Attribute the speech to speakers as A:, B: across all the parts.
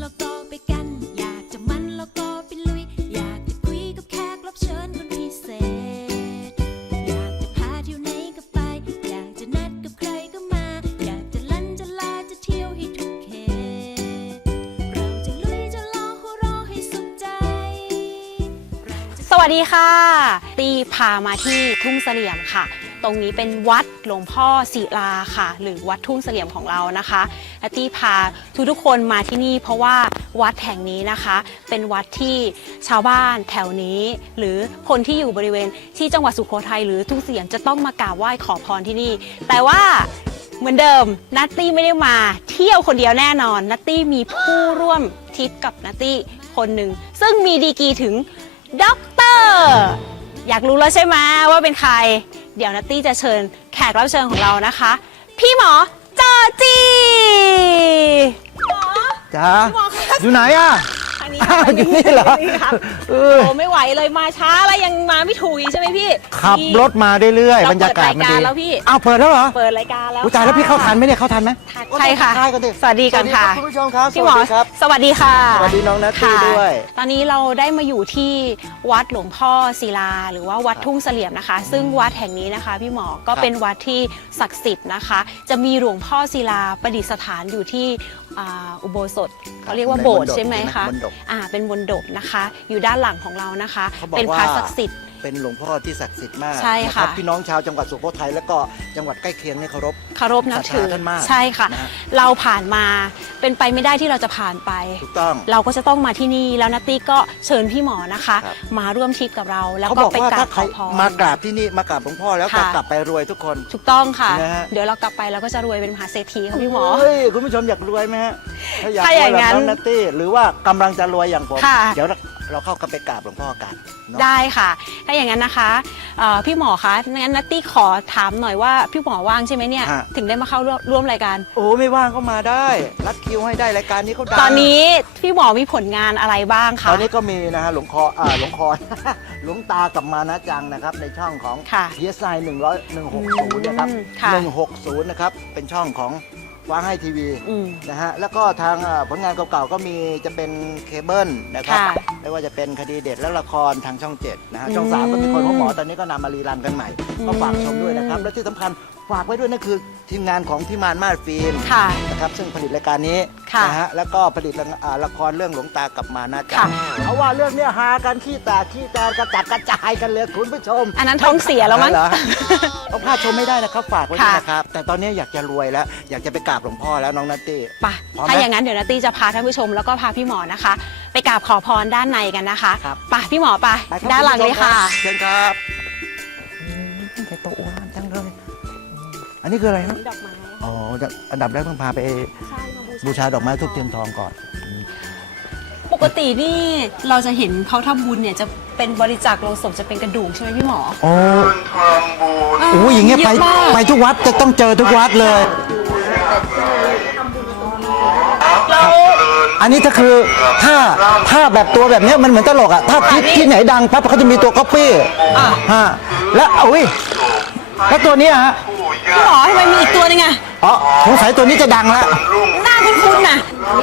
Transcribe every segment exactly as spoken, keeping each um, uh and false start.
A: แล้วก็ไปกันอยากจะมันแล้วก็ไปลุยอยากจะคุยกับแขกรับเชิญคนพิเศษอยากจะพาเที่ยวไหนก็ไปอยากจะนัดกับใครก็มาอยากจะลั่นจะลาจะเที่ยวให้ทุกเขตเราจะลุยจะลองหัวเราะให้สุขใจ
B: สวัสดีค่ะตีพามาที่ทุ่งเสลี่ยมค่ะตรงนี้เป็นวัดหลวงพ่อศิลาค่ะหรือวัดทุ่งเสลี่ยมของเรานะคะและตีพาทุกทุกคนมาที่นี่เพราะว่าวัดแห่งนี้นะคะเป็นวัดที่ชาวบ้านแถวนี้หรือคนที่อยู่บริเวณที่จังหวัดสุโขทัยหรือทุ่งเสลี่ยมจะต้องมากราบไหว้ขอพรที่นี่แต่ว่าเหมือนเดิมนัตตี้ไม่ได้มาเที่ยวคนเดียวแน่นอนนัตตี้มีผู้ร่วมทริปกับนัตตี้คนหนึ่งซึ่งมีดีกรีถึงด็อกเตอร์อยากรู้แล้วใช่ไหมว่าเป็นใครเดี๋ยวนัตตี้จะเชิญแขกรับเชิญของเรานะคะพี่หมอจอจีหมอ
C: จ้า
B: หมอครับ
C: อยู่ไหนอ่ะ
B: ทางนี้
C: อ้าวอยู่นี่เหรอ
B: ครับ
C: เออ
B: โอ้ไม่ไหวเลยมาช้าแล้วยังมาไม่ถูกอีกใช่ไหมพี่
C: ขับรถมาเรื่อยๆบรรยากาศมันดี
B: เปิดรายการแล้วพี่
C: อ้าวเปิดแล้วเหรอ
B: เปิดรายการแล้ว
C: อุ้ยตายแล้วพี่เข้าทันไหมเนี่ยเข้าทันไหม
B: ใช่ค่ะ
C: ทักทายกันดิ
B: สวัสดีกันค่ะ
C: สวัสดีรับคุณผู้ชมครับ
B: พี่หมอ
C: สวัสดีครับ
B: สวัสดีค่ะ
C: สวัสดีน้องนัตตี้
B: ค่ะ
C: ด้วย
B: ตอนนี้เราได้มาอยู่ที่วัดหลวงพ่อศิลาหรือว่าวัดทุ่งเสลี่ยมนะคะ ซึ่งวัดแห่งนี้นะคะพี่หมอก็เป็นวัดที่ศักดิ์สิทธิ์นะคะ จะมีหลวงพ่อศิลาประดิษฐานอยู่ที่อ่าอุโบสถเขาเรียกว่าโบสถ์ใช่ไหมคะ
C: มณฑป
B: อ่าเป็นมณฑปนะคะ อยู่ด้านหลังของเรานะคะ
C: เขาบอก
B: เป็นพระ
C: ว่า
B: ศักดิ์สิทธิ์
C: เป็นหลวงพ่อที่ศักดิ์สิทธิ์มาก
B: ใช่ค่ะ
C: นรับพี่น้องชาวจังหวัดสุโขทัยแล้วก็จังหวัดใกล้เคียงเนี่ยเคารพ
B: เคารพนับถือ
C: ศรัทธาท่านมาก
B: ใช่ค่ะ
C: นะฮะ
B: เราผ่านมาเป็นไปไม่ได้ที่เราจะผ่านไป
C: ถูกต้อง
B: เราก็จะต้องมาที่นี่แล้วนัตตี้ก็เชิญพี่หมอนะคะ
C: ครับ
B: มาร่วมทริปกับเราแล้ว
C: เขา
B: ก็
C: บอก
B: ไป
C: ว่าก
B: รา
C: ถ้า
B: บ
C: ใค
B: ข
C: ร
B: อพร
C: มากราบที่นี่มากราบหลวงพ่อแล้ว
B: ค่ะ
C: จะกลับไปรวยทุกคน
B: ถูกต้องค่ะ
C: นะฮะ
B: เดี๋ยวเรากลับไปเราก็จะรวยเป็นมหาเศรษฐีค่ะพี่หมอ
C: เฮ้ยคุณผู้ชมอยากรวยไหมฮะถ้าอยาก
B: ถ้าร อ
C: วย
B: ย่าง
C: แบบ
B: นั้น
C: น้องนัตตี้หรือว่ากำลังจะรวยอย่างผม
B: ค่ะ
C: เดี๋ยวเราเข้ากันไปกราบหลวงพ่อกันเนาะ
B: ได้ค่ะ ถ้าอย่างนั้นนะคะเอ่อพี่หมอคะงั้นนัตตี้ขอถามหน่อยว่าพี่หมอว่างใช่ไหมเนี่ย
C: ฮะ
B: ถึงได้มาเข้าร่วมร่วมรายการ
C: โอ้ไม่ว่างก็มาได้รัดคิวให้ได้รายการนี้เขาดัง
B: ตอนนี้พี่หมอมีผลงานอะไรบ้างคะ
C: ตอนนี้ก็มีนะฮะหลวงคออ่าหลวงคอ หลวงตากับมานะจังนะครับในช่องของ
B: ค่ะ
C: พี เอส ไอ หนึ่งร้อย หนึ่งหกศูนย์นะครับ
B: อืมค่ะ
C: หนึ่งหกศูนย์นะครับเป็นช่องของฟ้าให้ทีวี
B: อืม
C: นะฮะแล้วก็ทางอ่าผลงานเก่าๆก็มีจะเป็นเคเบิลนะครับ
B: ค่ะ
C: ไม่ว่าจะเป็นคดีเด็ดและละครทางช่องเจ็ดนะฮะ
B: อืม
C: ช่องสามก็มีคนของหมอตอนนี้ก็นำมารีรันกันใหม่
B: อืม
C: ก็ฝากชมด้วยนะครับ และที่สำคัญฝากไว้ด้วยนั่นคือทีมงานของพิมานมาศฟิล์ม
B: ค่ะ
C: นะครับซึ่งผลิตรายการนี้
B: ค่ะ
C: นะฮะแล้วก็ผลิตอ่าละครเรื่องหลวงตากับมานะจั
B: ค่ะ
C: งเพราะว่าเรื่องเนี้ยฮากันขี้แตกขี้แตนกระจัดกระจายกันเลยคุณผู้ชม
B: อันนั้นท้องเสียแล้วมั้ง
C: เหรอต้องพลาดชมไม่ได้นะครับฝากไว้ด้วย
B: ค่ะ
C: นะครับแต่ตอนนี้อยากจะรวยแล้วอยากจะไปกราบหลวงพ่อแล้วน้องนัตตี้
B: ไป
C: พร้อมไหม
B: ถ้าอย่างนั้นเดี๋ยวนัตตี้จะพาท่านผู้ชมแล้วก็พาพี่หมอนะคะ ไปกราบขอพรด้านในกันนะคะ
C: ครับ
B: ไปพี่หมอไป
C: ไปครับ
B: ด้านหลังเลยค่ะ
C: เชิญครับใส่โต๊ะอ้วนจังเลยอันนี้คืออะไรนะ
B: ดอกไม้
C: อ๋อจะอันดับแรกต้องพาไป
B: ใช่มา
C: บูชาดอกไม้ทูบเทียนทองก่อน
B: ปกตินี่เราจะเห็นเขาทำบุญเนี่ยจะเป็นบริจาคโลงศพจะเป็นกระดูกใช่ไหมพี่หมอ
C: โอ้โอ้ยอย่างเงี้ยไป
B: เะมาก
C: ไปทุกวัดจะต้องเจอทุกวัดเลย
B: เรา
C: อันนี้ถ้าคือถ้าถ้าแบบตัวแบบเนี้ยมันเหมือนตลกอ่ะถ้าที่ที่ไหนดังปั๊บเขาจะมีตัวก๊อปปี้
B: อ่ะ
C: ฮะแล้วอุ้ยแล้วตัวเนี้ยฮะ
B: พี่หมอทำไมมีอีกตัวนึงอะ
C: อ๋อสงสัยตัวนี้จะดังแล้ว
B: หน้าคุ้นๆน่ะ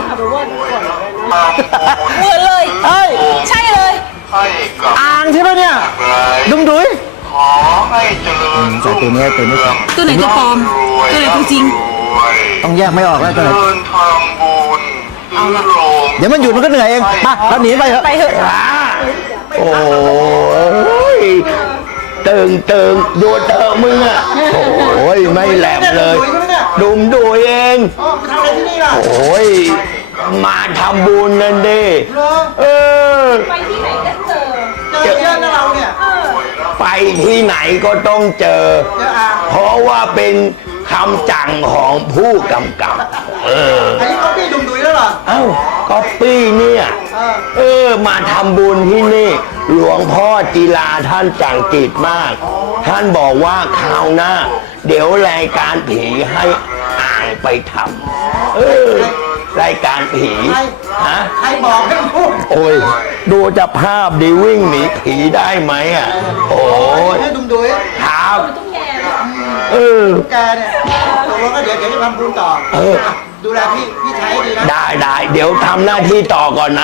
B: เหมือนเลย
C: เอ้ย
B: ใช่เลย
C: อ่างใช่ไหมเนี่ยดุมดุย
D: ขอให้เจริญ
C: ใส่ตัวนี้ตัวนี้ครับ
B: ตัวไหนตัวปลอมตัวไหนตัวจริง
C: ต้องแยกไม่ออกแล้วตัวไหน
D: เดินทำบุญซื้อโรง
C: เดี๋ยวมันหยุดมันก็เหนื่อยเองไปเราหนีไปเถอะ
B: ไปเถอะ
E: โอ้ยเติงเติงดูเตอมึงอ่ะ โอ้ยไม่แหลมเลย ดุมดูเอง
C: อ๋อทำอะไรที่นี่ล่ะ
E: โอ้ยมาทำบุญนั่นดิเออ
B: ไปที่ไหนก็เจอ
C: เจอเยอะนะเราเนี่ย
E: ไปที่ไหนก็ต้องเจอ
C: เจออ่าง
E: เพราะว่าเป็นคำจังของผู้กำกับ เออ
C: อันนี้เขาพี่ดุมดุยแล้วเหรอ
E: เอ้าก๊อปปี้เนี่ย
C: เออ
E: เออ มาทำบุญที่นี่ หลวงพ่อจีลาท่านจังกิจมาก ท่านบอกว่าคราวหน้า เดี๋ยวรายการผีให้อ่างไปทำเออ รายการผี
C: ใคร
E: ฮะ
C: ใครบอกให้พูด
E: โอ้ย ดูจะภาพดีวิ่งหนีผีได้ไหมอ่ะ โอ้ย
C: ให้ดุมดุย
E: ครับเออ
C: แกเนี่ยตกลงก็เดี๋ยวเดี๋ยวจะทำบุญต่อ
E: เออ
C: ดูแลพี่พี่ชายให้ดีนะ
E: ได้ได้เดี๋ยวทำหน้าที่ต่อก่อนนะ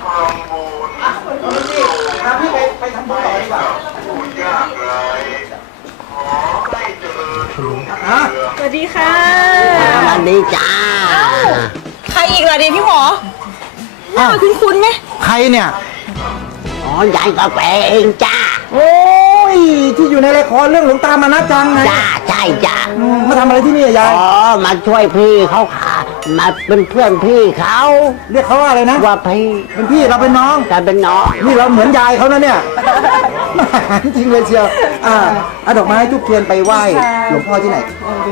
C: พี่ไปไปทำบุญต่อดีกว่า
D: ยากไรขอให้เจริญรุ่งเรือง
B: สวัสดีค่ะ
E: สวัสดีจ้า
B: ใครอีกล่ะดีพี่หมอหน้าคุ้นๆไหม
C: ใครเนี่ย
E: อ๋อยายกาแฟเองจ้า
C: โอ้ยที่อยู่ในละครเรื่องหลวงตามานะจังไง
E: จ้าใช่จ้า
C: อืมมาทำอะไรที่นี่อะยาย
E: อ๋อมาช่วยพี่เขาค่ะมาเป็นเพื่อนพี่เขา
C: เรียกเขาว่าอะไรนะ
E: ว่าพี่
C: เป็นพี่เราเป็นน้อง
E: แต่เป็นน้อง
C: นี่เราเหมือนยายเขานะเนี่ย จริงเลยเชียวอ่าเอาดอกไม้ทุกเทียนไปไหว้หลวงพ่อที่ไหน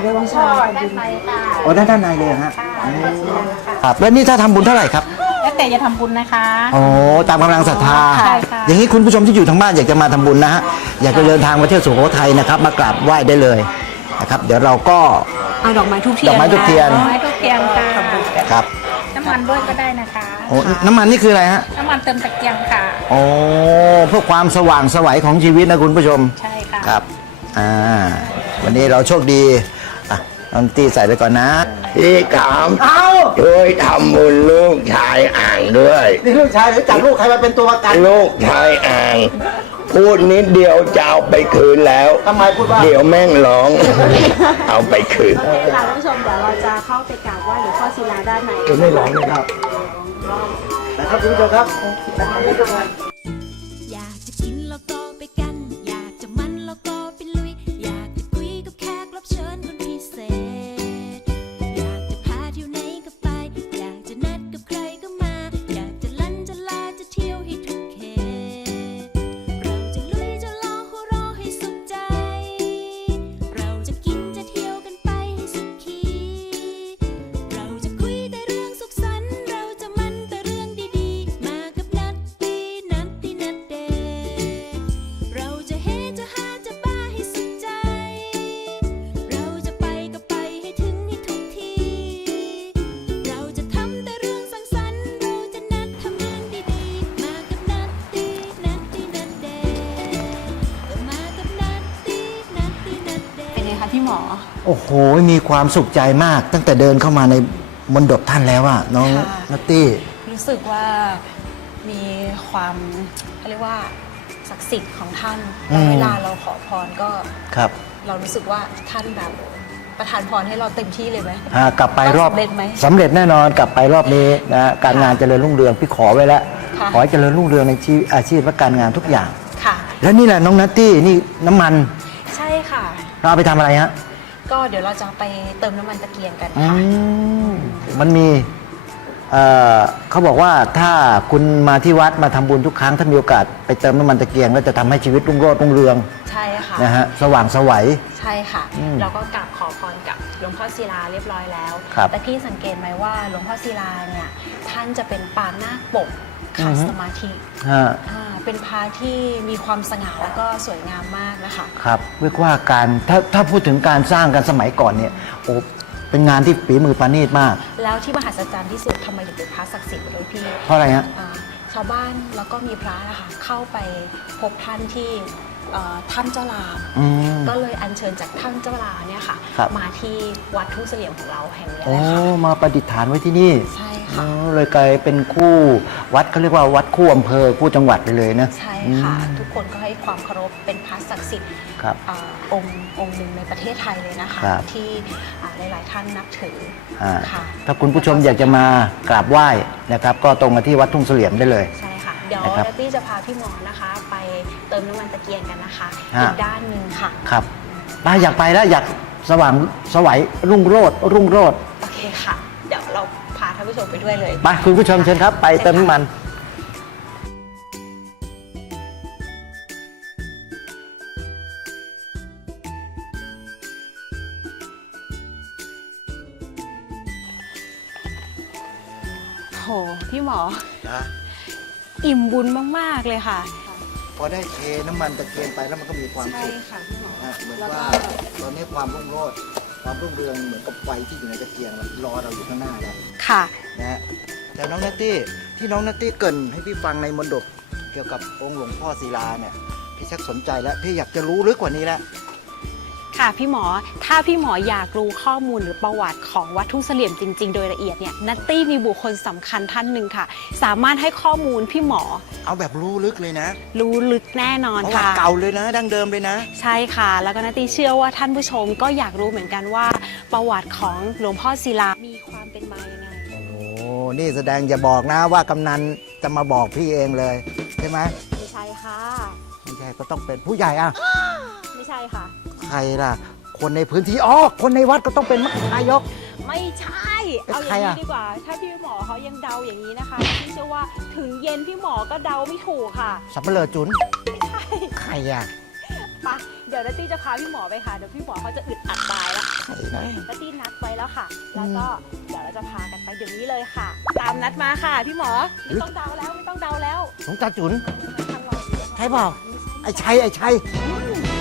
C: อ๋อด้านด้านในเลยเหรอฮะอืมครับแล้วนี่ถ้าทำบุญเท่าไหร่ครับ
F: แล้วแต่จะทำบุญนะคะ
C: โอ้ตามกำลังศรัทธา
F: ใช่ค่ะ
C: อย่างนี้คุณผู้ชมที่อยู่ทางบ้านอยากจะมาทำบุญนะฮะอยากจะเดินทางมาเที่ยวสุโขทัยนะครับ มากราบไหว้ได้เลยนะครับ เดี๋ยวเราก็
B: เอาดอกไม้ทุกเทียน
C: ดอกไม้ทุกเทียน
F: ไม้ทุกเทียนค่ะ
C: ครับ
F: น้ำมันด้วยก็ได้นะคะ
C: โอ้น้ำมันนี่คืออะไรฮะ
F: น้ำมันเติมตะเกียงค่ะ
C: โอ้เพื่อความสว่างไสวัยของชีวิตนะคุณผู้ชม
F: ใช่ค่ะ
C: ครับ อ่า วันนี้เราโชคดี อ่ะน้องตีใส่ไปก่อนนะ
E: พี่ขาม
C: เอา
E: ช่วยทำบุญลูกชายอ่างด้วย
C: นี่ลูกชายหรือจับลูกใครมาเป็นตัวประกัน
E: ลูกชายอ่าง พูดนิดเดียวจะเอาไปคืนแล้ว
C: ทำไมพูดว่า
E: เดี๋ยวแม่งร้อง เอาไปคืน
G: ค่ะท่านผู้ชมเดี๋ยวเราจะเข้าไปกราบไหว้หลวงพ่อศิลาด้านใน
C: จะไม่ร้องเลยครับนะครับคุณผู้ชมครับ
A: อยากจะกินแล้วก็ไปกัน อยากจะมันแล้วก็ไปลุย อยากจะคุยกับแขกรับเชิญคนพิเศษ อยากจะพาเที่ยวไหนก็ไป อยากจะนัดกับใครก็มา อยากจะลั่นจะลาจะเที่ยวให้ทุกเขต เราจะลุยจะลองหัวเราะให้สุขใจ เราจะกินจะเที่ยวกันไปให้สุขี เราจะคุยแต่เรื่องสุขสันต์เราจะมันแต่เรื่องดีๆ มากับนัดตีนัดตีนัดเดทเราจะเฮจะฮาจะบ้าให้สุดใจ เราจะไปก็ไปให้ถึงให้ทุกที เราจะทำแต่เรื่องสังสรรค์เราจะนัดทำเรื่องดีๆ มากับนัดตีนัดตีนัดเดทก็มากับนัดตีนัดตีนัดเดท
B: เป็นไงคะพี่หมอ
C: โอ้โห มีความสุขใจมาก ตั้งแต่เดินเข้ามาในมณฑปท่านแล้วอะน้อง
B: ค่ะ
C: นัตตี้
B: รู้สึกว่ามีความเขาเรียกว่าศักดิ์สิทธิ์ของท่าน
C: อืม
B: เวลาเราขอพรก็
C: ครับ
B: เรารู้สึกว่าท่านแบบประทานพรให้เราเต็มที่เลยไหม
C: อ่ากลับไปรอบ
B: สำเร็จไหม
C: สำเร็จแน่นอนกลับไปรอบนี้นะการงานเจริญรุ่งเรืองพี่ขอไว้แล้ว
B: ค่ะ
C: ขอให้เจริญรุ่งเรืองในชีวิตอาชีพและการงานทุกอย่าง
B: ค่ะ
C: แล้วนี่แหละน้องนัตตี้นี่น้ำมัน
B: ใช่ค่ะ
C: เราเอาไปทำอะไรฮะ
B: ก็เดี๋ยวเราจะไปเติมน้ำมันตะเกียงกัน
C: อื
B: ค่ะ
C: มมันมีเอ่อเขาบอกว่าถ้าคุณมาที่วัดมาทำบุญทุกครั้งถ้ามีโอกาสไปเติมน้ำมันตะเกียงแล้วจะทำให้ชีวิตรุ่งโรจน์รุ่งเรือง
B: ใช่ค่ะ
C: นะฮะสว่างไสวัย
B: ใช่ค่ะ
C: อืม
B: เราก็กราบขอพรกับหลวงพ่อศิลาเรียบร้อยแล้ว
C: ครับ
B: แต่พี่สังเกตไหมว่าหลวงพ่อศิลาเนี่ยท่านจะเป็นปางนาคปกขัดสมาธิ
C: ฮะ
B: อ่าเป็นพระที่มีความสง่าแล้วก็สวยงามมากนะคะ
C: ครับเรียกว่าการถ้าถ้าพูดถึงการสร้างกันสมัยก่อนเนี่ยโอ้เป็นงานที่ฝีมือปราณีตมาก
B: แล้วที่มหัศจรรย์ที่สุดทำไมถึงเป็นพระศักดิ์สิทธิ์เลยพี่
C: เพราะอะไรฮะ
B: อ่าชาวบ้านแล้วก็มีพระนะคะเข้าไปพบท่านที่เอ่อถ้ำเจ้าลาม
C: อืม
B: ก็เลยอัญเชิญจากถ้ำเจ้าลาเนี่ยค่ะ
C: ครับ
B: มาที่วัดทุ่งเสลี่ยมของเราแห่งนี้
C: โอ้
B: เลยค่ะ
C: มาประดิษฐานไว้ที่นี่
B: ใช่
C: อ๋
B: ค่ะ
C: อเลยกลายเป็นคู่วัดเขาเรียกว่าวัดคู่อำเภอคู่จังหวัดไปเลยนะ
B: ใช่ค่ะ
C: อืม
B: ทุกคนก็ให้ความเคารพเป็นพระศักดิ์สิทธิ์
C: ครับ
B: อ่าองค์องค์หนึ่งในประเทศไทยเลยนะคะ
C: ครับ
B: ที่อ่าหลายๆท่านนับถือ
C: อ่า
B: ค่ะ
C: ถ้าคุณผู้ชมอยากจะมากราบไหว้นะครับ ก็ตรงมาที่วัดทุ่งเสลี่ยมได้เลย
B: ใช่ค่ะ เดี๋ยว
C: นะครับ
B: นัตตี้จะพาพี่หมอนะคะ ไปเติมน้ำมันตะเกียงกันนะคะ
C: ฮะ
B: อีกด้านหนึ่งค่ะ
C: ครับป้าอยากไปแล้วอยากสว่างไสวัยรุ่งโรจน์รุ่งโรจน์
B: โอเคค่ะ เดี๋ยวเราพาท่านผู้ชมไปด้วยเลย
C: ไปคุณผู้ชมเชิญครับ ไปเติมน้ำมัน
B: โหพี่หมอ อิ่มบุญมากๆเลยค่ะ
C: พอได้เทน้ำมันตะเกียงไปแล้วมันก็มีความ
B: ใช่
C: สุข
B: ค่ะพี่หมอ
C: นะเหมือน
B: แล้วก็
C: ว่าตอนนี้ความรุ่งโรจน์ความรุ่งเรืองเหมือนกับไฟที่อยู่ในตะเกียงมันรอเราอยู่ข้างหน้าแล้ว
B: ค่ะ
C: นะฮะแต่น้องนัตตี้ที่น้องนัตตี้เกรินให้พี่ฟังในมณฑปเกี่ยวกับองค์หลวงพ่อศิลาเนี่ยพี่ชักสนใจแล้วพี่อยากจะรู้ลึกกว่านี้แล้ว
B: ค่ะพี่หมอถ้าพี่หมออยากรู้ข้อมูลหรือประวัติของวัดทุ่งเสลี่ยมจริงๆโดยละเอียดเนี่ยนัตตี้มีบุคคลสำคัญท่านหนึ่งค่ะสามารถให้ข้อมูลพี่หมอ
H: เอาแบบรู้ลึกเลยนะ
B: รู้ลึกแน่นอน
H: ประวัติ
B: ค่ะ
H: เก่าเลยนะ ดั้งเดิมเลยนะ
B: ใช่ค่ะ แล้วก็นัตตี้เชื่อว่าท่านผู้ชมก็อยากรู้เหมือนกันว่าประวัติของหลวงพ่อศิลามีความเป็นมายังไง
C: โอ้โหนี่แสดงอย่าบอกนะว่ากำนันจะมาบอกพี่เองเลยใช่ไหม
B: ไม่ใช่ค่ะ
C: ไม่ใช่ก็ต้องเป็นผู้ใหญ่อะ
B: ไม่ใช่ค่ะ
C: ใครล่ะ คนในพื้นที่อ๋อคนในวัดก็ต้องเป็นมรรคนายก
B: ไม่ใช่
C: เอ๊ะ
B: เอาอ
C: ใคร
B: ย่าง
C: อะ
B: นี้ดีกว่า ถ้าพี่หมอเขายังเดาอย่างนี้นะคะพี่เชื่อว่าถึงเย็นพี่หมอก็เดาไม่ถูกค่ะ
C: สับเปลือจุน
B: ไม่ใช่
C: ใครอะ
B: ไปะเดี๋ยวนัตตี้จะพาพี่หมอไปค่ะเดี๋ยวพี่หมอเขาจะอึดอัดตายแล้ว
C: ใครนะ
B: นัตตี้นัดไว้แล้วค่ะ แล้วก็เดี๋ยวเราจะพากันไปเดี๋ยวนี้เลยค่ะ ตามนัดมาค่ะพี่หมอไม่ต้องเดาแล้วไม่ต้องเดาแล้ว
C: หลวงตาจุน
B: ท่านรออยู่
C: ใช่เปล่าไอ้ชัยไอ้ชัย
B: อืม